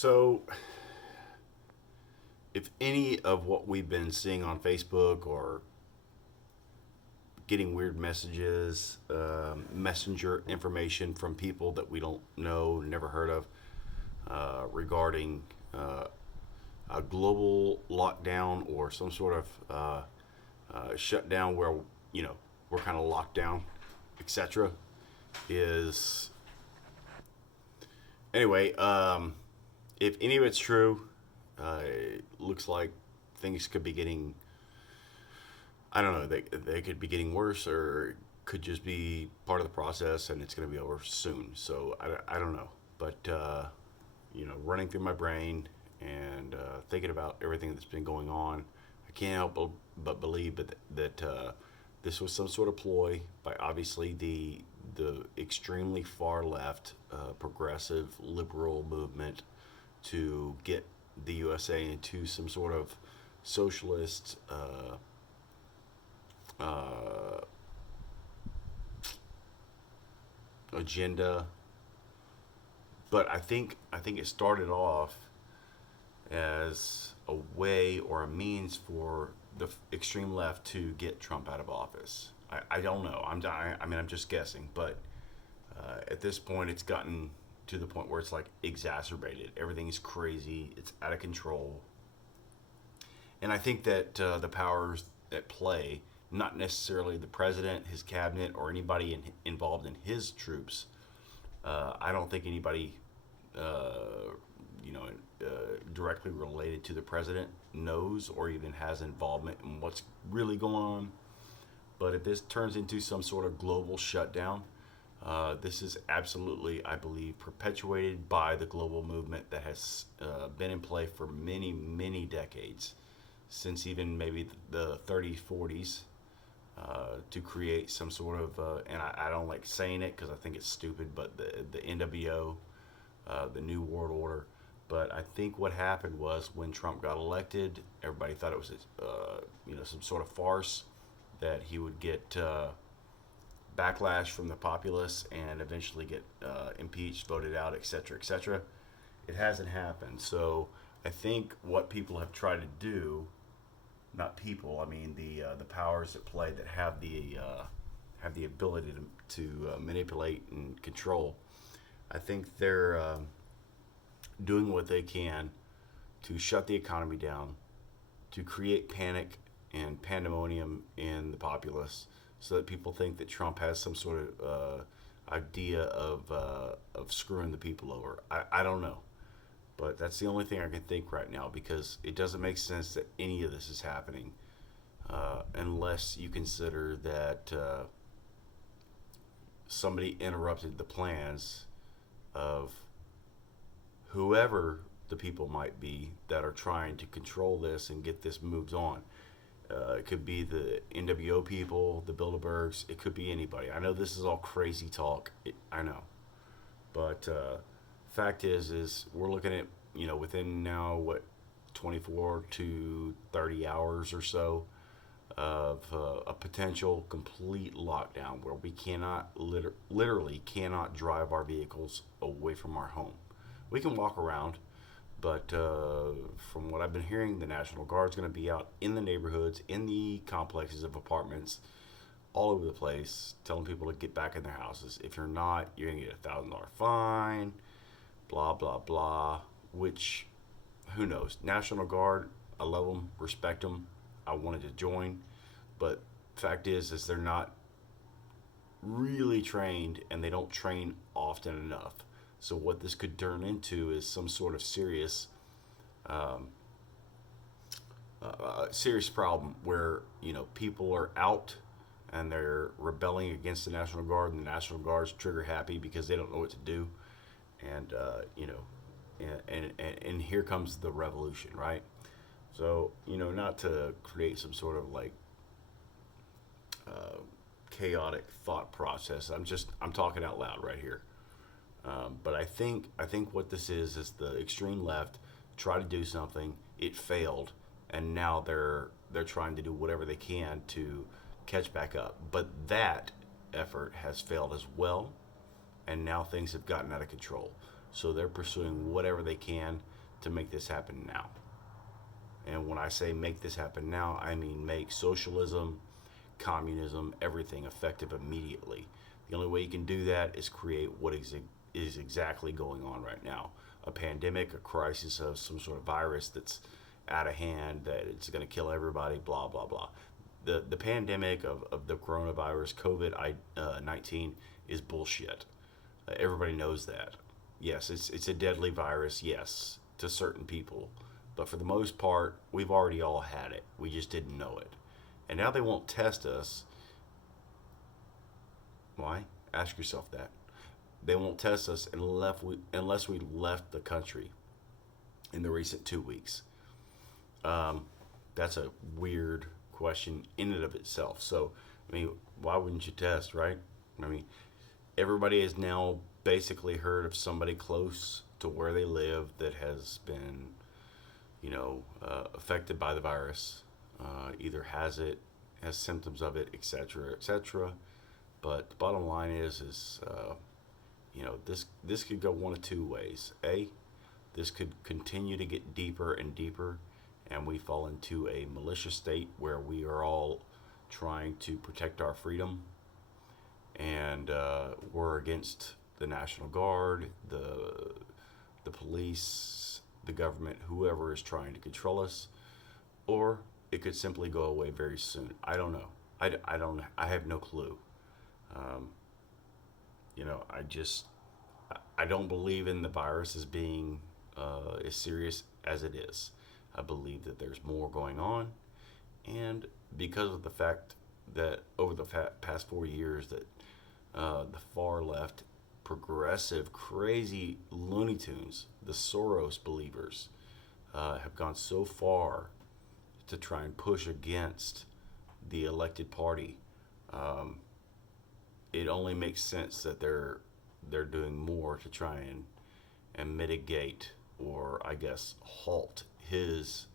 So, if any of what we've been seeing on Facebook or getting weird messages, messenger information from people that we don't know, never heard of, regarding a global lockdown or some sort of shutdown where you know we're kind of locked down, etc. Is anyway. If any of it's true, it looks like things could be getting. I don't know. They could be getting worse, or could just be part of the process, and it's going to be over soon. So I don't know. But running through my brain and thinking about everything that's been going on, I can't help but believe that this was some sort of ploy by obviously the extremely far left, progressive liberal movement to get the USA into some sort of socialist uh, agenda. But I think it started off as a way or a means for the extreme left to get Trump out of office. I don't know. I'm just guessing, but at this point, it's gotten to the point where it's like exacerbated. Everything is crazy. It's out of control, and I think that the powers at play, not necessarily the president, his cabinet, or anybody involved in his troops. I don't think anybody, uh, you know, directly related to the president knows or even has involvement in what's really going on. But if this turns into some sort of global shutdown, this is absolutely, I believe, perpetuated by the global movement that has been in play for many, many decades, since even maybe the 30s, 40s, to create some sort of, and I don't like saying it because I think it's stupid, but the NWO, the New World Order. But I think what happened was when Trump got elected, everybody thought it was, some sort of farce that he would get backlash from the populace and eventually get impeached, voted out, etc., etc. It hasn't happened. So I think what people have tried to do, not people, I mean the powers at play that have the ability to manipulate and control. I think they're doing what they can to shut the economy down, to create panic and pandemonium in the populace, so that people think that Trump has some sort of idea of screwing the people over. I don't know, but that's the only thing I can think right now because it doesn't make sense that any of this is happening unless you consider that somebody interrupted the plans of whoever the people might be that are trying to control this and get this moved on. It could be the NWO people, the Bilderbergs. It could be anybody. I know this is all crazy talk. I know, but fact is we're looking at within now what 24 to 30 hours or so of a potential complete lockdown where we cannot literally cannot drive our vehicles away from our home. We can walk around, but from what I've been hearing, the National Guard's going to be out in the neighborhoods, in the complexes of apartments, all over the place, telling people to get back in their houses. If you're not, you're going to get $1,000 fine, blah, blah, blah, which, who knows? National Guard, I love them, respect them. I wanted to join, but fact is they're not really trained and they don't train often enough. So what this could turn into is some sort of um, serious problem where people are out and they're rebelling against the National Guard, and the National Guard's trigger happy because they don't know what to do, and and here comes the revolution, right? So not to create some sort of like uh, chaotic thought process. I'm talking out loud right here. But I think what this is the extreme left try to do something, it failed, and now they're trying to do whatever they can to catch back up. But that effort has failed as well, and now things have gotten out of control. So they're pursuing whatever they can to make this happen now. And when I say make this happen now, I mean make socialism, communism, everything effective immediately. The only way you can do that is create what is exactly going on right now: a pandemic, a crisis of some sort of virus that's out of hand, that it's going to kill everybody, blah, blah, blah. The pandemic of the coronavirus, COVID 19, is bullshit. Everybody knows that. Yes, it's a deadly virus, yes, to certain people. But for the most part, we've already all had it. We just didn't know it. And now they won't test us. Why? Ask yourself that. They won't test us unless we left the country in the recent 2 weeks. That's a weird question in and of itself. So, I mean, why wouldn't you test, right? I mean, everybody has now basically heard of somebody close to where they live that has been, affected by the virus, either has it, has symptoms of it, etc., etc. But the bottom line is this could go one of two ways. A, this could continue to get deeper and deeper, and we fall into a militia state where we are all trying to protect our freedom, and we're against the National Guard, the police, the government, whoever is trying to control us. Or it could simply go away very soon. I don't know. I have no clue. Um, I don't believe in the virus as being as serious as it is. I believe that there's more going on, and because of the fact that over the past 4 years that the far left, progressive, crazy Looney Tunes, the Soros believers, have gone so far to try and push against the elected party. Um, it only makes sense that they're doing more to try and mitigate, or I guess halt his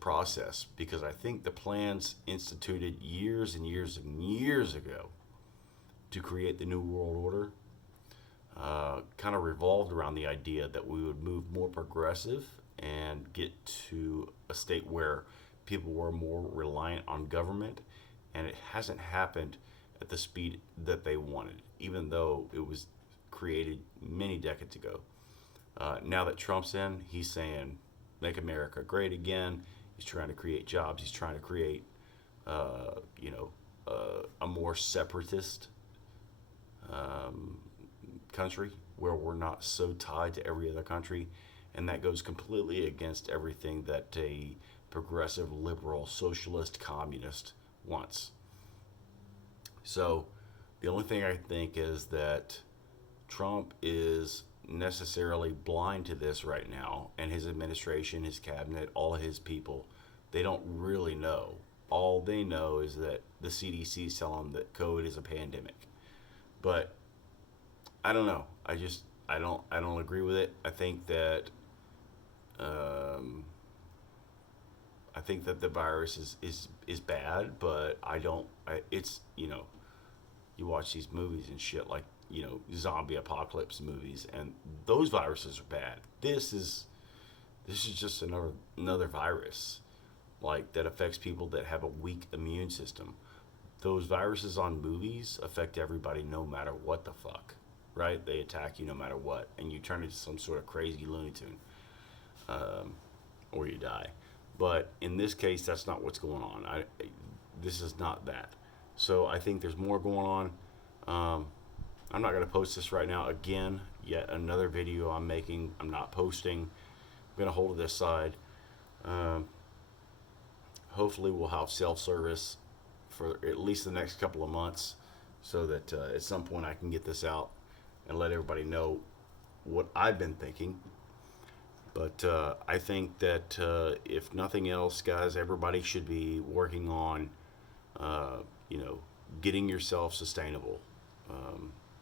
process, because I think the plans instituted years and years and years ago to create the New World Order kind of revolved around the idea that we would move more progressive and get to a state where people were more reliant on government, and it hasn't happened at the speed that they wanted, even though it was created many decades ago. Now that Trump's in, he's saying, make America great again. He's trying to create jobs. He's trying to create, a more separatist country where we're not so tied to every other country. And that goes completely against everything that a progressive, liberal, socialist, communist wants. So the only thing I think is that Trump is necessarily blind to this right now, and his administration, his cabinet, all his people, they don't really know. All they know is that the CDC is telling them that COVID is a pandemic. But I don't know. I don't agree with it. I think that the virus is bad, but it's, you watch these movies and shit like, zombie apocalypse movies, and those viruses are bad. This is just another virus, like, that affects people that have a weak immune system. Those viruses on movies affect everybody no matter what the fuck, right? They attack you no matter what, and you turn into some sort of crazy Looney Tune, or you die. But in this case, that's not what's going on. This is not that. So I think there's more going on. I'm not going to post this right now. Again, yet another video I'm making. I'm not posting. I'm going to hold it aside. Hopefully we'll have self-service for at least the next couple of months, so that at some point I can get this out and let everybody know what I've been thinking. But I think that if nothing else, guys, everybody should be working on, getting yourself sustainable,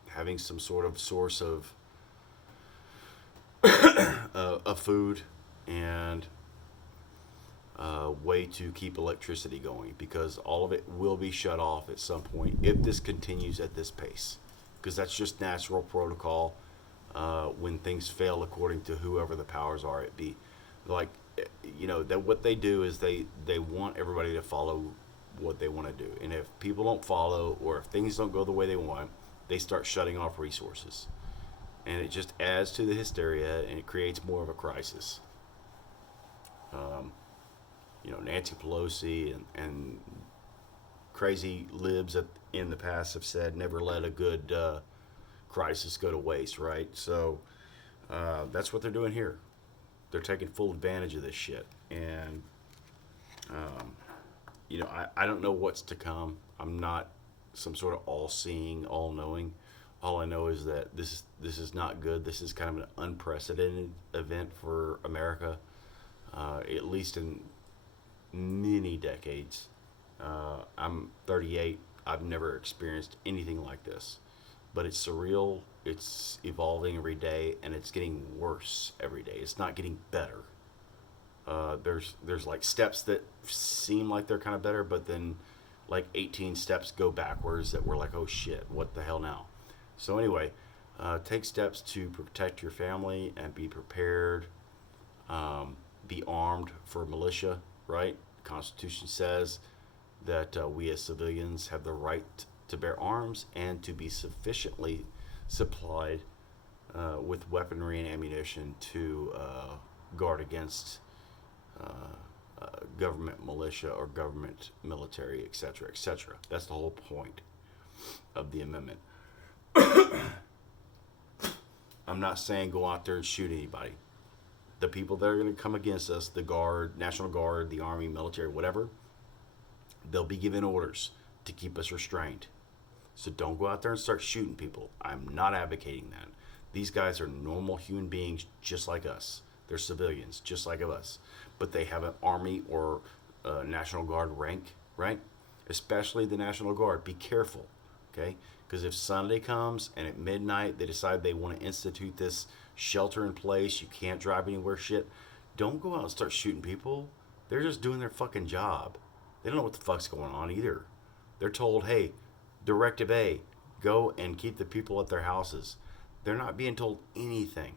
having some sort of source of food and way to keep electricity going, because all of it will be shut off at some point if this continues at this pace, because that's just natural protocol. when things fail according to whoever the powers are. It be like, that what they do is they want everybody to follow what they want to do, and if people don't follow or if things don't go the way they want, they start shutting off resources, and it just adds to the hysteria and it creates more of a crisis. Um, Nancy Pelosi and crazy libs in the past have said never let a good crisis go to waste, right? So that's what they're doing here. They're taking full advantage of this shit. And, I don't know what's to come. I'm not some sort of all seeing, all knowing. All I know is that this is not good. This is kind of an unprecedented event for America, at least in many decades. I'm 38. I've never experienced anything like this, but it's surreal. It's evolving every day, and it's getting worse every day. It's not getting better. There's like steps that seem like they're kind of better, but then like 18 steps go backwards that we're like, oh shit, what the hell now? So anyway, take steps to protect your family and be prepared. Be armed for militia, right? The Constitution says that we as civilians have the right to bear arms and to be sufficiently supplied with weaponry and ammunition to guard against government militia or government military, etc., etc. That's the whole point of the amendment. I'm not saying go out there and shoot anybody. The people that are going to come against us, the Guard, National Guard, the Army, military, whatever, they'll be given orders to keep us restrained. So don't go out there and start shooting people. I'm not advocating that. These guys are normal human beings just like us. They're civilians just like us. But they have an Army or National Guard rank, right? Especially the National Guard. Be careful, okay? Because if Sunday comes and at midnight they decide they want to institute this shelter in place, you can't drive anywhere shit, don't go out and start shooting people. They're just doing their fucking job. They don't know what the fuck's going on either. They're told, hey, Directive A, go and keep the people at their houses. They're not being told anything.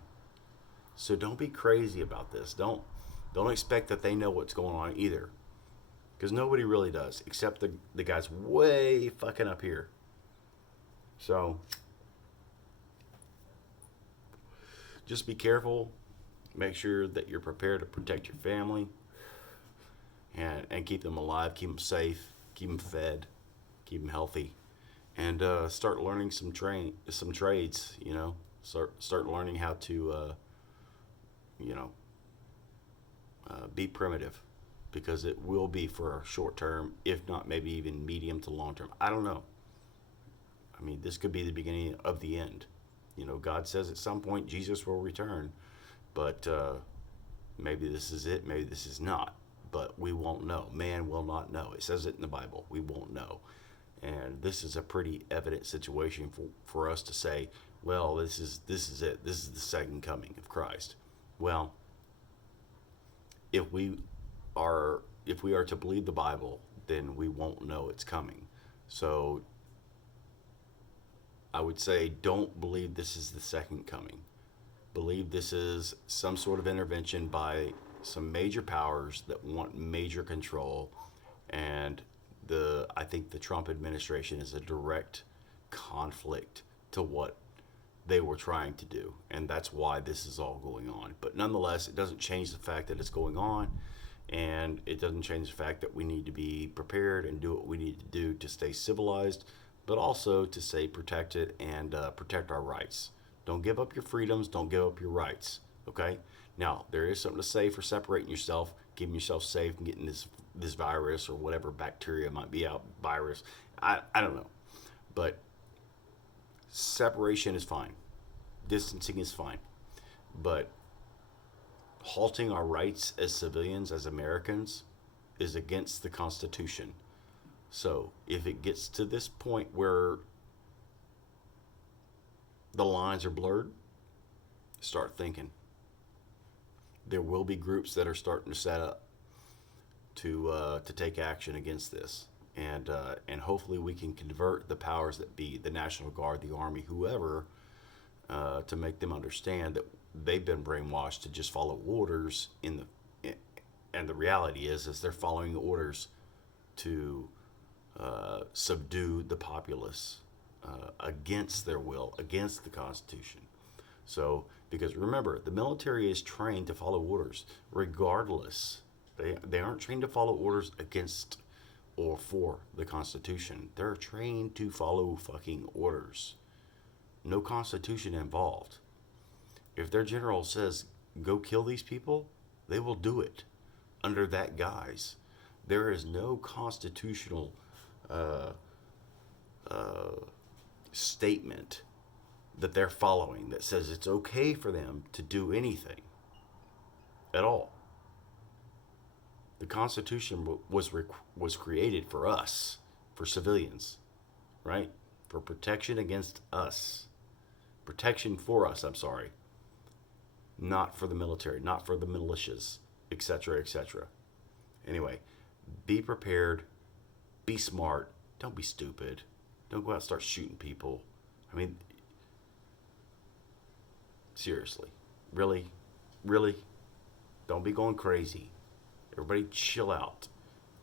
So don't be crazy about this. Don't expect that they know what's going on either. Because nobody really does, except the guys way fucking up here. So just be careful. Make sure that you're prepared to protect your family and keep them alive, keep them safe, keep them fed, keep them healthy, and start learning some trades. Start learning how to be primitive, because it will be for a short term, if not maybe even medium to long term. I don't know. I mean, this could be the beginning of the end. God says at some point Jesus will return, but maybe this is it, maybe this is not. But we won't know. Man will not know. It says it in the Bible. We won't know. And this is a pretty evident situation for us to say, well, this is it. This is the second coming of Christ. Well, if we are to believe the Bible, then we won't know it's coming. So I would say don't believe this is the second coming. Believe this is some sort of intervention by some major powers that want major control, and I think the Trump administration is a direct conflict to what they were trying to do, and that's why this is all going on. But nonetheless, it doesn't change the fact that it's going on, and it doesn't change the fact that we need to be prepared and do what we need to do to stay civilized, but also to stay protected and protect our rights. Don't give up your freedoms. Don't give up your rights. Okay? Now, there is something to say for separating yourself, keeping yourself safe from getting this virus or whatever bacteria might be out, virus. I don't know. But separation is fine. Distancing is fine. But halting our rights as civilians, as Americans, is against the Constitution. So if it gets to this point where the lines are blurred, start thinking. There will be groups that are starting to set up to take action against this, and hopefully we can convert the powers that be, the National Guard, the Army, whoever, to make them understand that they've been brainwashed to just follow orders and the reality is they're following orders to subdue the populace against their will, against the Constitution. So, because remember, the military is trained to follow orders regardless. They aren't trained to follow orders against or for the Constitution. They're trained to follow fucking orders. No Constitution involved. If their general says, go kill these people, they will do it under that guise. There is no constitutional uh, statement that they're following that says it's okay for them to do anything at all. The Constitution was created for us, for civilians, right? For protection against us, protection for us. I'm sorry, not for the military, not for the militias, etc., etc. Anyway, be prepared, be smart, don't be stupid, don't go out and start shooting people. I mean, seriously, really, really, don't be going crazy. Everybody chill out,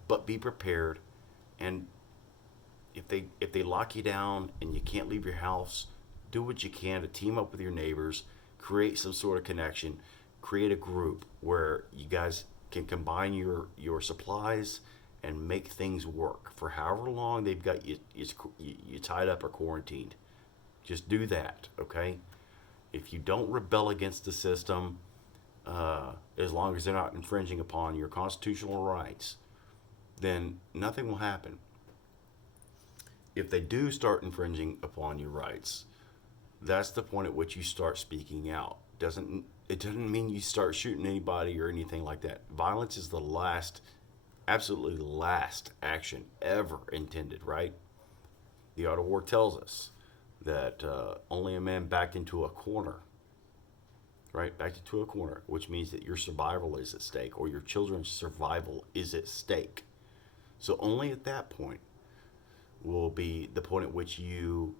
but be prepared. And if they lock you down and you can't leave your house, do what you can to team up with your neighbors, create some sort of connection, create a group where you guys can combine your supplies and make things work for however long they've got you tied up or quarantined. Just do that, okay? If you don't rebel against the system, as long as they're not infringing upon your constitutional rights, then nothing will happen. If they do start infringing upon your rights, that's the point at which you start speaking out. It doesn't mean you start shooting anybody or anything like that. Violence is the last, absolutely last action ever intended, right? The Art of War tells us that only a man backed into a corner, right? Backed into a corner, which means that your survival is at stake or your children's survival is at stake. So only at that point will be the point at which you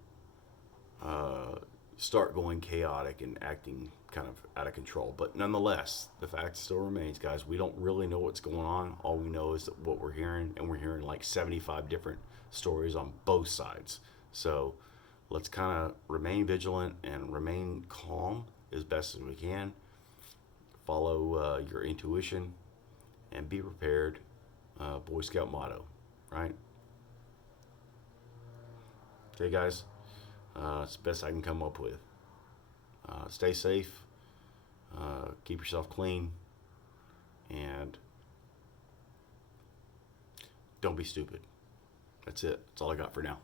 start going chaotic and acting kind of out of control. But nonetheless, the fact still remains, guys, we don't really know what's going on. All we know is that what we're hearing, and we're hearing like 75 different stories on both sides. So let's kind of remain vigilant and remain calm as best as we can. Follow your intuition and be prepared. Boy Scout motto, right? Okay, guys, it's the best I can come up with. Stay safe, keep yourself clean, and don't be stupid. That's it. That's all I got for now.